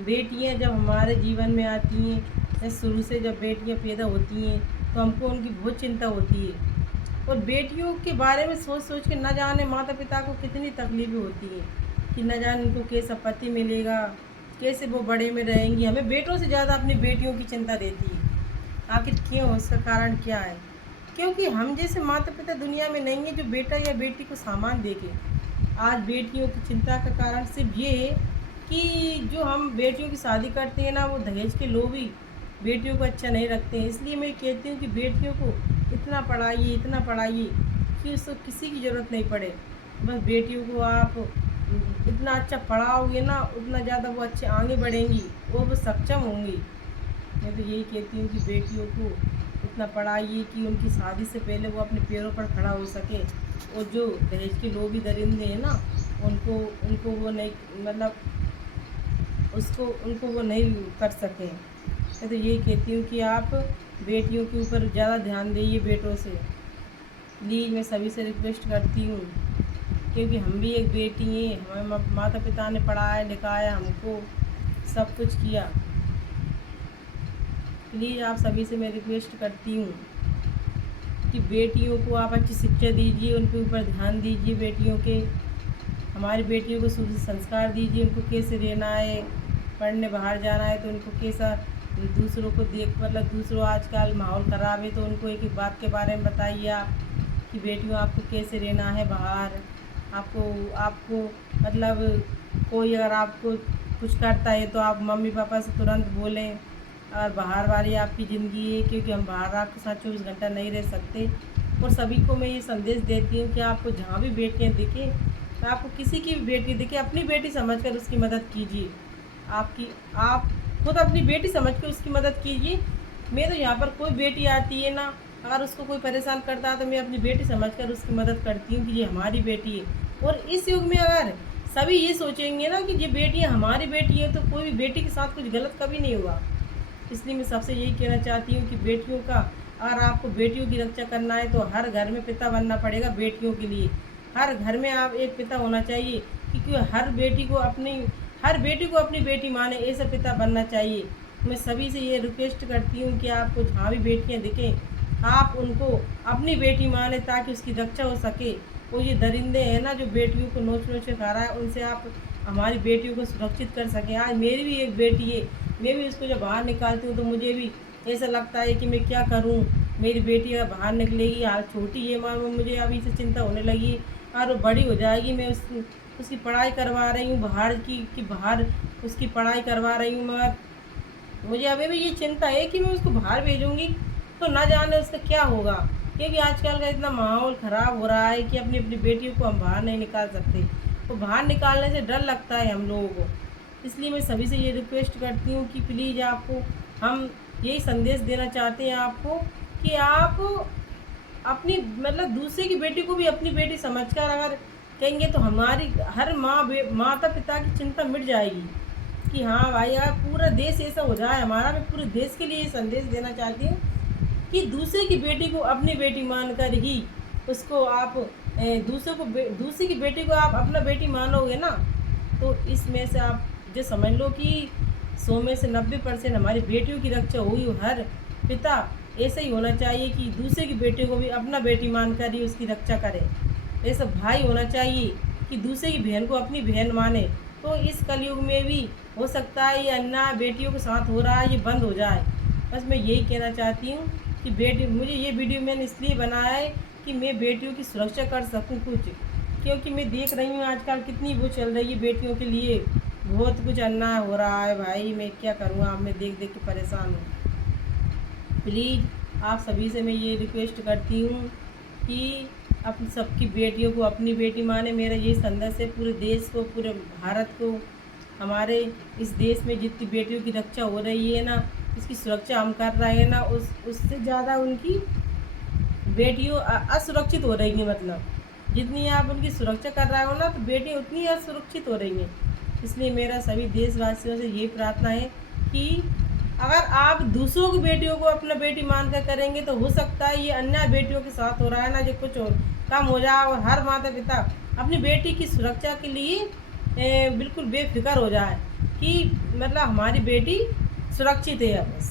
बेटियां जब हमारे जीवन में आती हैं या शुरू से जब बेटियां पैदा होती हैं तो हमको उनकी बहुत चिंता होती है। और बेटियों के बारे में सोच सोच के न जाने माता पिता को कितनी तकलीफें होती हैं कि न जाने उनको कैसा पति मिलेगा, कैसे वो बड़े में रहेंगी। हमें बेटों से ज़्यादा अपनी बेटियों की चिंता रहती है। आखिर क्यों? उसका कारण क्या है? क्योंकि हम जैसे माता पिता दुनिया में नहीं है जो बेटा या बेटी को सामान देके। आज बेटियों की चिंता का कारण सिर्फ ये है कि जो हम बेटियों की शादी करते हैं ना, वो दहेज के लोभी बेटियों को अच्छा नहीं रखते हैं। इसलिए मैं कहती हूँ कि बेटियों को इतना पढ़ाइए कि उसको किसी की ज़रूरत नहीं पड़े। बस बेटियों को आप इतना अच्छा पढ़ाओगे ना, उतना ज़्यादा वो अच्छे आगे बढ़ेंगी और वो सक्षम होंगी। मैं तो यही कहती हूँ कि बेटियों को इतना पढ़ाइए कि उनकी शादी से पहले वो अपने पैरों पर खड़ा हो सके। और जो दहेज के लोभी दरिंदे हैं ना, उनको उनको वो नहीं, मतलब उनको वो नहीं कर सकें। मैं तो यही कहती हूँ कि आप बेटियों के ऊपर ज़्यादा ध्यान दीजिए बेटों से। प्लीज़ मैं सभी से रिक्वेस्ट करती हूँ, क्योंकि हम भी एक बेटी हैं। हमें माता पिता ने पढ़ाया लिखाया, हमको सब कुछ किया। प्लीज़ आप सभी से मैं रिक्वेस्ट करती हूँ कि बेटियों को आप अच्छी शिक्षा दीजिए, उनके ऊपर ध्यान दीजिए। बेटियों के हमारी बेटियों को शुरू से संस्कार दीजिए, उनको कैसे रहना है। पढ़ने बाहर जाना है तो उनको कैसा दूसरों को देख, मतलब दूसरों आजकल माहौल ख़राब है तो उनको एक एक बात के बारे में बताइए आप कि बेटियों आपको कैसे रहना है बाहर। आपको आपको मतलब कोई अगर आपको कुछ करता है तो आप मम्मी पापा से तुरंत बोलें। और बाहर वाली आपकी ज़िंदगी है, क्योंकि हम बाहर आपके साथ 24 घंटा नहीं रह सकते। और सभी को मैं ये संदेश देती हूँ कि आपको जहाँ भी बेटियाँ दिखें, तो आपको किसी की भी बेटी दिखे, अपनी बेटी समझकर उसकी मदद कीजिए। आप खुद अपनी बेटी समझ के उसकी मदद कीजिए। मैं तो यहाँ पर कोई बेटी आती है ना, अगर उसको कोई परेशान करता है तो मैं अपनी बेटी समझकर उसकी मदद करती हूँ कि ये हमारी बेटी है। और इस युग में अगर सभी ये सोचेंगे ना कि ये बेटियाँ हमारी बेटी है, तो कोई भी बेटी के साथ कुछ गलत कभी नहीं हुआ। इसलिए मैं सबसे यही कहना चाहती हूँ कि बेटियों का, अगर आपको बेटियों की रक्षा करना है तो हर घर में पिता बनना पड़ेगा बेटियों के लिए। हर घर में आप एक पिता होना चाहिए, क्योंकि हर बेटी को अपनी बेटी माने, ऐसा पिता बनना चाहिए। मैं सभी से ये रिक्वेस्ट करती हूँ कि आपको जहाँ भी बेटियाँ दिखें, आप उनको अपनी बेटी माने ताकि उसकी रक्षा हो सके। वो ये दरिंदे हैं ना जो बेटियों को नोच नोच के खा रहा है, उनसे आप हमारी बेटियों को सुरक्षित कर सकें। आज मेरी भी एक बेटी है, मैं भी उसको जब बाहर निकालती हूँ तो मुझे भी ऐसा लगता है कि मैं क्या करूँ। मेरी बेटी अगर बाहर निकलेगी, हाल छोटी है माँ, मुझे अभी से चिंता होने लगी। और वो बड़ी हो जाएगी, मैं उसकी पढ़ाई करवा रही हूँ बाहर की, कि बाहर उसकी पढ़ाई करवा रही हूँ, मगर मुझे अभी भी ये चिंता है कि मैं उसको बाहर भेजूँगी तो ना जाने उसका क्या होगा। क्योंकि आजकल का इतना माहौल ख़राब हो रहा है कि अपनी अपनी बेटियों को हम बाहर नहीं निकाल सकते। तो बाहर निकालने से डर लगता है हम लोगों को। इसलिए मैं सभी से ये रिक्वेस्ट करती हूँ कि प्लीज़ आपको हम यही संदेश देना चाहते हैं आपको कि आप अपनी, मतलब दूसरे की बेटी को भी अपनी बेटी समझकर अगर कहेंगे तो हमारी हर माता पिता की चिंता मिट जाएगी। कि हाँ भाई, यार पूरा देश ऐसा हो जाए हमारा। मैं पूरे देश के लिए ये संदेश देना चाहती हूँ कि दूसरे की बेटी को अपनी बेटी मानकर ही उसको आप दूसरे की बेटी को आप अपना बेटी मानोगे ना, तो इसमें से आप जो समझ लो कि 100 में से 90% हमारी बेटियों की रक्षा हुई। हर पिता ऐसा ही होना चाहिए कि दूसरे की बेटी को भी अपना बेटी मानकर ही उसकी रक्षा करे। ऐसा भाई होना चाहिए कि दूसरे की बहन को अपनी बहन माने। तो इस कलयुग में भी हो सकता है ये अन्याय बेटियों के साथ हो रहा है, ये बंद हो जाए। बस मैं यही कहना चाहती हूँ कि बेटी, मुझे ये वीडियो मैंने इसलिए बनाया है कि मैं बेटियों की सुरक्षा कर सकूँ कुछ। क्योंकि मैं देख रही हूँ आजकल कितनी वो चल रही है बेटियों के लिए, बहुत कुछ अन्याय हो रहा है भाई। मैं क्या करूँ, आप मैं देख देख के परेशान हूँ। प्लीज़ आप सभी से मैं ये रिक्वेस्ट करती हूँ कि अपनी सबकी बेटियों को अपनी बेटी माने। मेरा ये संदेश है पूरे देश को, पूरे भारत को। हमारे इस देश में जितनी बेटियों की रक्षा हो रही है ना, इसकी सुरक्षा हम कर रहे हैं ना, उससे ज़्यादा उनकी बेटियों असुरक्षित हो रही हैं। मतलब जितनी आप उनकी सुरक्षा कर रहे हो ना, तो बेटियाँ उतनी असुरक्षित हो रही हैं। इसलिए मेरा सभी देशवासियों से यही प्रार्थना है कि अगर आप दूसरों की बेटियों को अपना बेटी मानकर करेंगे तो हो सकता है ये अन्य बेटियों के साथ हो रहा है ना, जो कुछ और कम हो जाए और हर माता पिता अपनी बेटी की सुरक्षा के लिए बिल्कुल बेफिक्र हो जाए कि मतलब हमारी बेटी सुरक्षित है। बस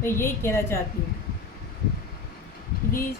मैं यही कहना चाहती हूँ। प्लीज़